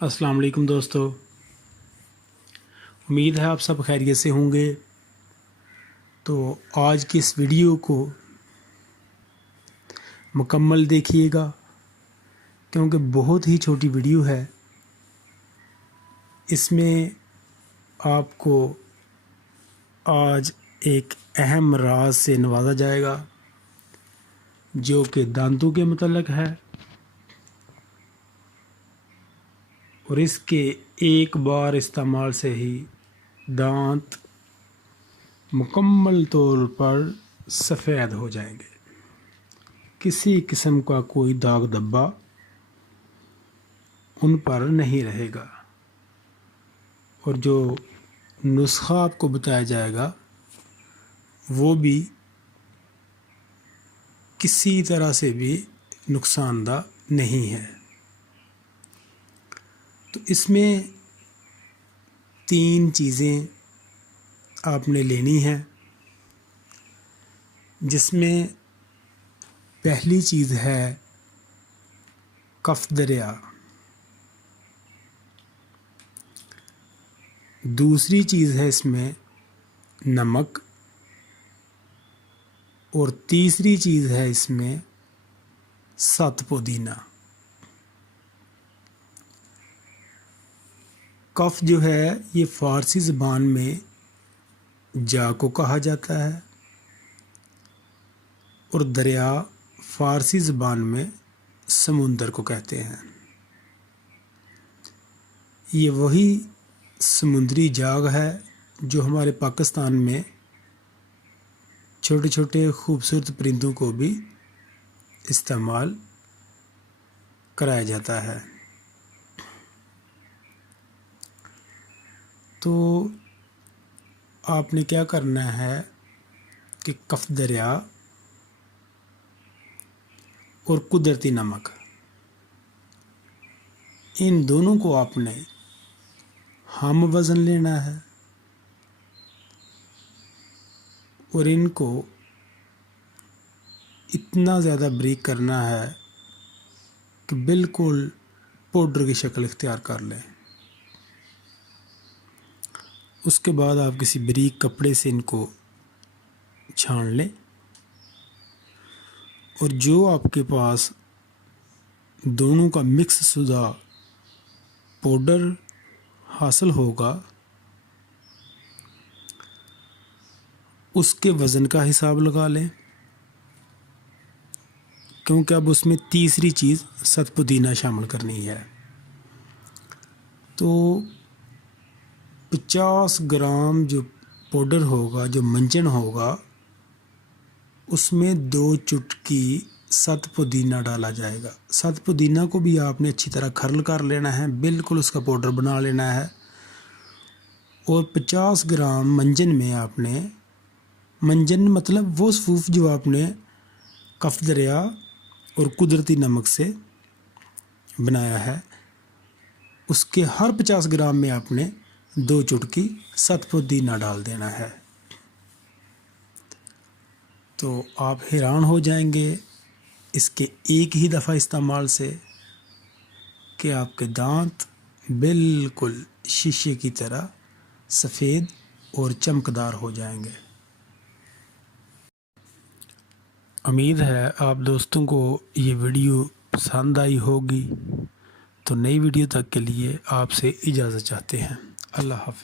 अस्सलाम वालेकुम दोस्तों, उम्मीद है आप सब खैरियत से होंगे। तो आज की इस वीडियो को मुकम्मल देखिएगा क्योंकि बहुत ही छोटी वीडियो है। इसमें आपको आज एक अहम राज से नवाजा जाएगा जो कि दांतों के मतलब है और इसके एक बार इस्तेमाल से ही दांत मुकम्मल तौर पर सफ़ेद हो जाएंगे। किसी किस्म का कोई दाग धब्बा उन पर नहीं रहेगा और जो नुस्खा आपको बताया जाएगा वो भी किसी तरह से भी नुकसानदायक नहीं है। तो इसमें 3 चीज़ें आपने लेनी है, जिसमें पहली चीज़ है कफ दरिया, दूसरी चीज़ है इसमें नमक और तीसरी चीज़ है इसमें सत पुदीना। कफ जो है ये फ़ारसी ज़बान में जा को कहा जाता है और दरिया फ़ारसी ज़बान में समुंदर को कहते हैं। ये वही समुद्री जाग है जो हमारे पाकिस्तान में छोटे छोटे खूबसूरत परिंदों को भी इस्तेमाल कराया जाता है। तो आपने क्या करना है कि कफ दरिया और कुदरती नमक, इन दोनों को आपने हम वज़न लेना है और इनको इतना ज़्यादा बारीक करना है कि बिल्कुल पाउडर की शक्ल इख्तियार कर लें। उसके बाद आप किसी बारीक कपड़े से इनको छान लें और जो आपके पास दोनों का मिक्स शुदा पाउडर हासिल होगा उसके वज़न का हिसाब लगा लें, क्योंकि अब उसमें तीसरी चीज़ सत पुदीना शामिल करनी है। तो 50 ग्राम जो पाउडर होगा, जो मंजन होगा, उसमें 2 चुटकी सत पुदीना डाला जाएगा। सत पुदीना को भी आपने अच्छी तरह खरल कर लेना है, बिल्कुल उसका पाउडर बना लेना है और 50 ग्राम मंजन में आपने, मंजन मतलब वो सूफ जो आपने कफ दरिया और कुदरती नमक से बनाया है, उसके हर 50 ग्राम में आपने 2 चुटकी सत पुदीना डाल देना है। तो आप हैरान हो जाएंगे इसके एक ही दफ़ा इस्तेमाल से कि आपके दांत बिल्कुल शीशे की तरह सफ़ेद और चमकदार हो जाएंगे। उम्मीद है आप दोस्तों को ये वीडियो पसंद आई होगी। तो नई वीडियो तक के लिए आपसे इजाज़त चाहते हैं। अल्लाह हाफ़िज़।